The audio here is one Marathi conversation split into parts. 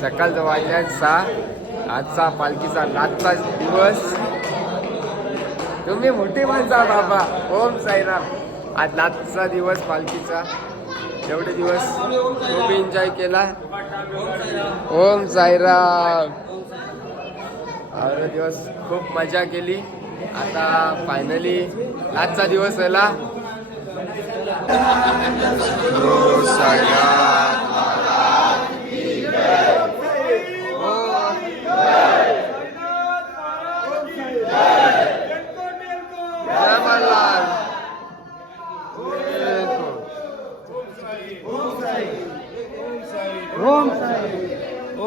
सकाळचं वाजल्या सहा. आजचा पालखीचा लाजचा दिवस. तुम्ही मोठी माणसा बाबा. ओम साईराम. आज नातचा दिवस पालखीचा. एवढे दिवस खूप एन्जॉय केला. ओम साईराम. एवढे दिवस खूप मजा केली. आता फायनली आजचा दिवस आला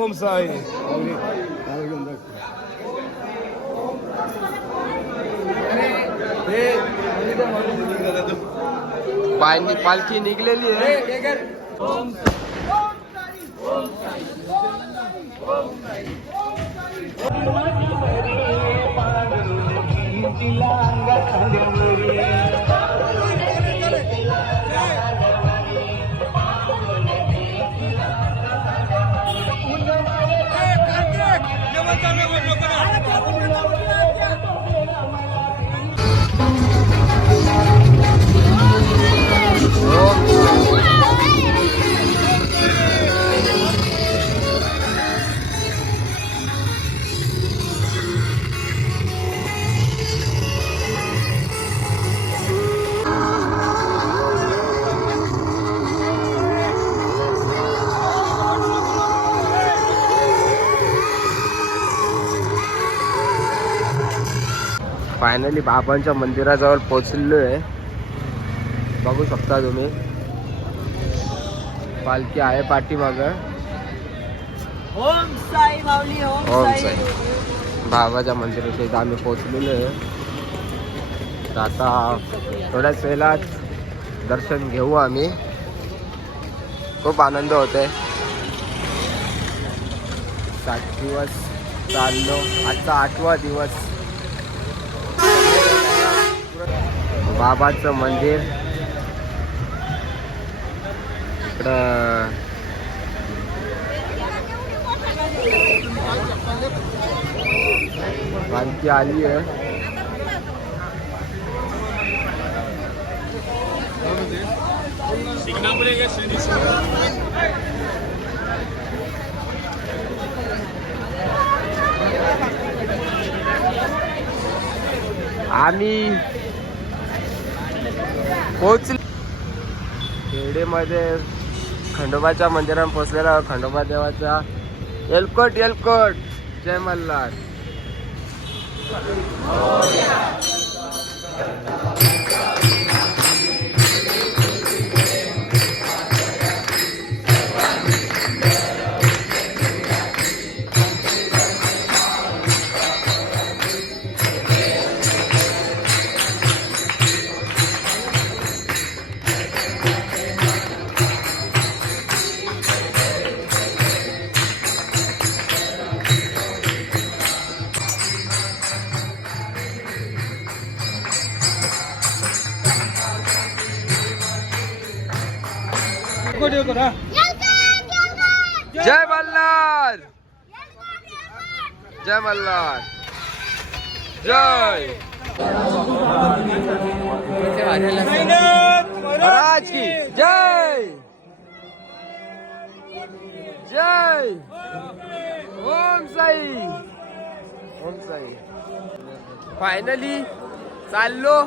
ओम साई पायनी पालखी निघलेली आहे. फायनली बाबांच्या मंदिराजवळ पोचलेलो आहे बघू शकता तुम्ही. पालखी आहे पाठीमाग. ओम साई माऊली ओम साई. साई. बाबाच्या मंदिराच्या इथं आम्ही पोचलेलो आहे. तर आता थोड्याच वेळात दर्शन घेऊ आम्ही. खूप आनंद होतोय. सात दिवस चाललो. आजचा आठवा दिवस. बाबाचं मंदिर. इकडं आली आहे. आम्ही पोचलो शिर्डीमध्ये खंडोबाच्या मंदिरात पोचलेला खंडोबा देवाचा. एलकोट एलकोट जय मल्हार. जय मल्हार! जय मल्हार! जय! महाराज की जय! जय! ओम साई! ओम साई! फायनली चाललो.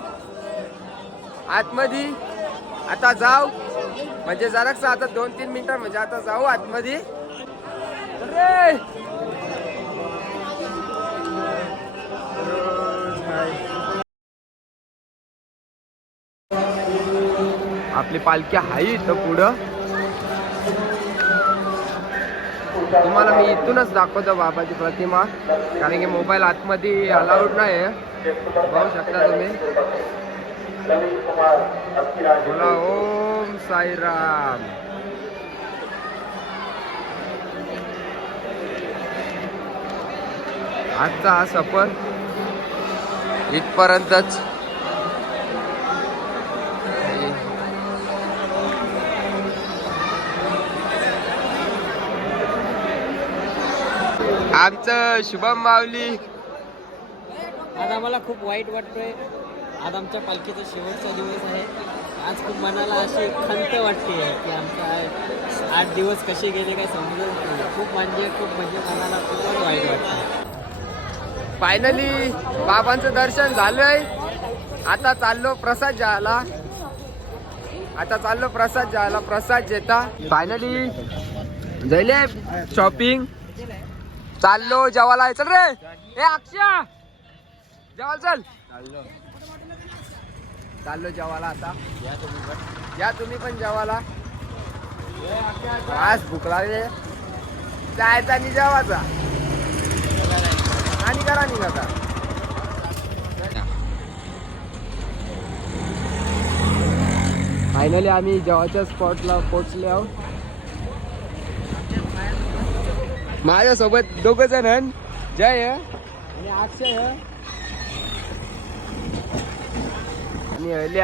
आतमध्ये. आता जाऊ. म्हणजे जराच आता दोन तीन मिनिटं म्हणजे आता जाऊ आतमध्ये. आपली पालखी आहे इथं पुढं. तुम्हाला मी इथूनच दाखवतो बाबाची प्रतिमा. कारण की मोबाईल आतमध्ये अलाउड नाही पाहू शकता तुम्ही. बोला ओम साईराम. आजचा हा सफर इथपर्यंतच. आमचं शुभम माऊली. आज आम्हाला खूप वाईट वाटतोय. आज आमच्या पालखीचा शेवटचा दिवस आहे. आज खूप मनाला अशी खंत वाटते की आमचा आठ दिवस कसे गेले काय समजत खूप म्हणजे खूप म्हणजे मनाला खूपच वाईट वाटतं फायनली बाबांचं दर्शन झालंय. आता चाललो प्रसाद जायला. आता चाललो प्रसाद जायला. प्रसाद जेता. फायनली झाले शॉपिंग चाललो जेवायला चल रे. ए अक्षय. जेवाल चल. चाललो चाललो जेवायला आता. या तुम्ही पण जेवायला आज भूक लागले. जायचा आणि जेवायचा आणि करा निघाता फायनली आम्ही जेवाच्या स्पॉटला पोहोचले. आहोत माझ्यासोबत दोघ जण. जय आणि अक्षय आहे. आणि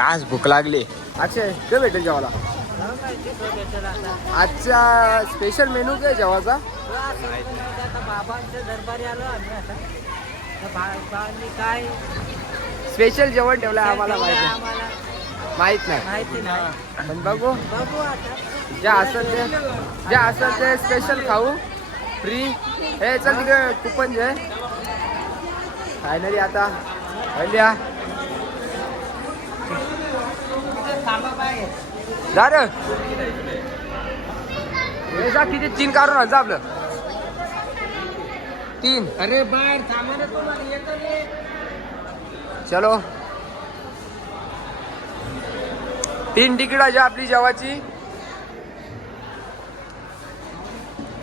आज भूक लागली. अक्षय काय भेटेल जेवायला. आजचा स्पेशल मेनू काय आता बाबांच्या दरबारी आलो आम्ही आता तर बाबांनी काय स्पेशल जेवण ठेवलं आम्हाला. माहिती माहीत नाही. माहिती नाही. पण बघू. बघू आता. जे असेल ते जे असेल ते स्पेशल खाऊ. फ्री हे चल तिकडे कुपन जे. फायनली आता हल्ल्या जा रे जा किती? तीन काढून आण जा आपलं. तीन. अरे बाहेर. चलो. तीन तिकीट आहे आपली जेवाची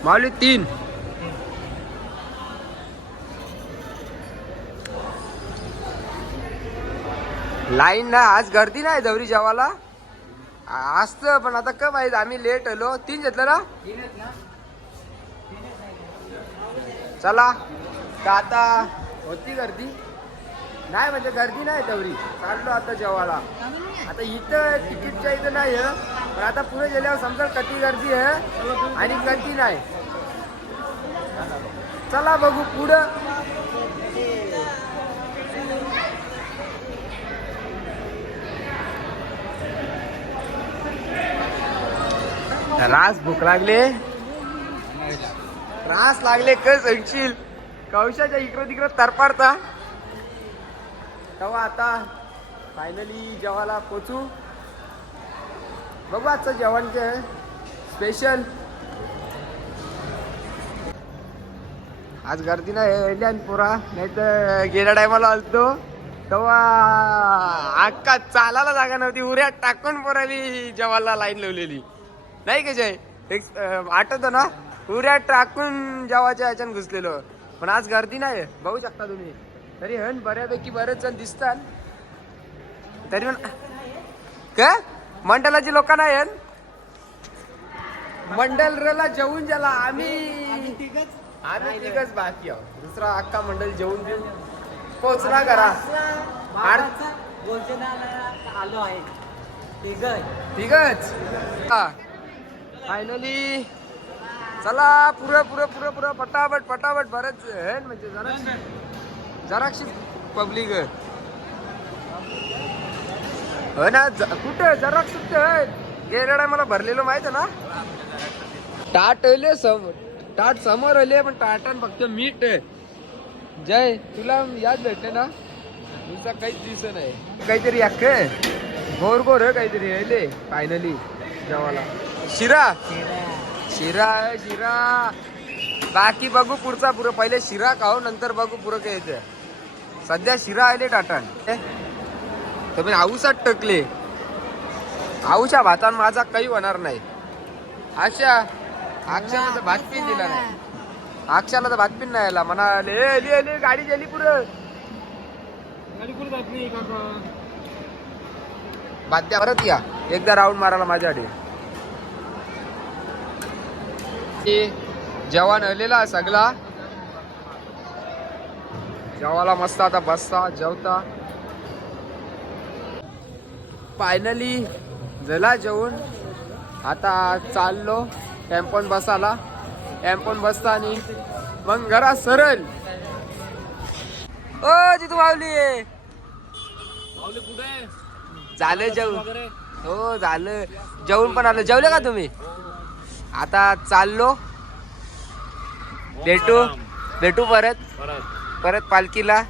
माऊली तीन. लाईन ना आज गर्दी नाही जवरी जेवाला असतं पण आता का माहीत आम्ही लेट आलो. तीन घेतलं ना चला. का आता होती गर्दी. नाही म्हणजे गर्दी नाही तेवढी. चाललो आता जेवायला. आता इथं तिकीटच्या इथं नाही आहे. पण आता पुढे गेल्यावर समजा कधी गर्दी आहे आणि कधी नाही. चला बघू पुढं. रास भूक लागले. रास लागले कस सांगशील? कवशाच्या इकडं तिकडं तरपाडता तेव्हा आता फायनली जेवायला पोचू. बघू आजचं जेवण जे स्पेशल आज गर्दी नाही आणि पुरा नाही तर गेल्या टायमाला आलतो. तेव्हा अक्का चालायला जागा नव्हती. उऱ्यात टाकून पोराली जेवायला लाईन लावलेली. नाही का जय? एक आठवतो ना? उऱ्यात टाकून जेवाच्या ह्याच्यानं घुसलेलो. पण आज गर्दी नाही बघू शकता तुम्ही. तरी हन बऱ्यापैकी बरेच जण दिसतात. तरी पण का मंडळाची लोक नाही आहेत मंडळला जेवून ज्याला आम्ही आम्ही तिघच. बाकी आहोत. दुसरा अख्खा मंडळ जेवून देऊ पोचला करा आलो आहे. तिघं तिघच? फायनली चला पुरं पुरं पुरं पुरं. पटापट पटापट. बरंच आहे म्हणजे जरा जराक्षी पब्लिक हो ना कुठं? जरा सुट्ट गेल्या मला भरलेलं माहीत आहे ना? टाट आले सम टाट समोर आले पण टाटान फक्त मीठ आहे. जय तुला याद भेटते ना? तुझा काहीच दिस नाही. काहीतरी अख्ख गोर गोर काहीतरी आले फायनली जेवाला शिरा? शिरा आहे शिरा. बाकी बघू पुढचा पुरं. पहिले शिरा खाऊ नंतर बघू पुरं काय येतं सध्या शिरा आले टाटान. तुम्ही आऊसात टकले. आऊच्या भातान माझा काही होणार नाही. अक्षा अक्षाला तर भात पिन दिला नाही. अक्षाला तर भात पिन नाही आला. म्हणा ले ले ले गाडी गेली पुढं. गाडी कुठे जात नाही काका? बाद्या परत या. एकदा राऊंड मारायला माझ्यासाठी ते जेवण आलेला सगळा. जेवायला मस्त आता बसता जेवता. फायनली झाला जेवण. आता चाललो टेम्पोन बसायला. टेम्पोन बसता आणि मग घरा सरळ. ओ जिथू मावली झालं जेवण. हो झालं. जेवण पण आलं. जेवले का तुम्ही? आता चाललो. भेटू भेटू परत. परत. पालखीला.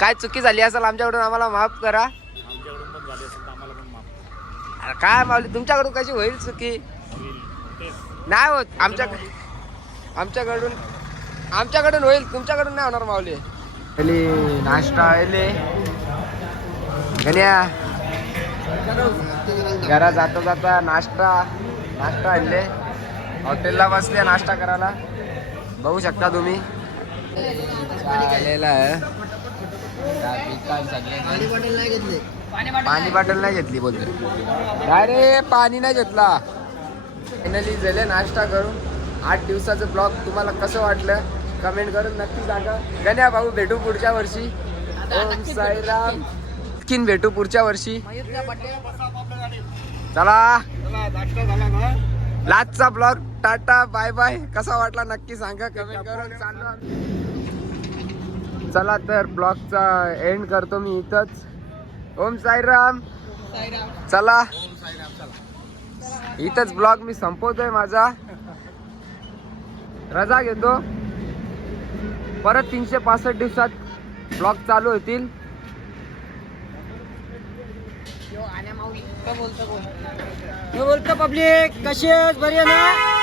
काय चुकी झाली असेल आमच्याकडून आम्हाला माफ करा. अरे काय मावली तुमच्याकडून कशी होईल चुकी? नाही होत. आमच्या आमच्याकडून आमच्याकडून होईल. तुमच्याकडून नाही होणार माऊली नाश्ता आले गण्या. घरा जाता जाता नाश्ता नाश्ता आणले. हॉटेलला बसले नाश्ता करायला. बघू शकता तुम्ही. आलेला आहे. पाणी बॉटल नाही घेतली बोलते अरे पाणी नाही घेतला. फायनली झाले नाश्ता करून. आठ दिवसाचं ब्लॉग तुम्हाला कसं वाटलं कमेंट करून नक्की सांगा. गण्या भाऊ भेटू पुढच्या वर्षी. ओम साईराम. किन भेटू पुढच्या वर्षी. चला. लाजचा ब्लॉग. Tata bye bye. कसा वाटला नक्की सांगा कमेंट करून. चला तर ब्लॉगचा एंड करतो मी इथंच. ओम साईराम. चला. इथंच ब्लॉग मी संपवतोय माझा. रजा घेतो. परत तीनशे पासष्ट दिवसात ब्लॉग चालू होतील. बोलतो पब्लिक कशी बरी आहे ना?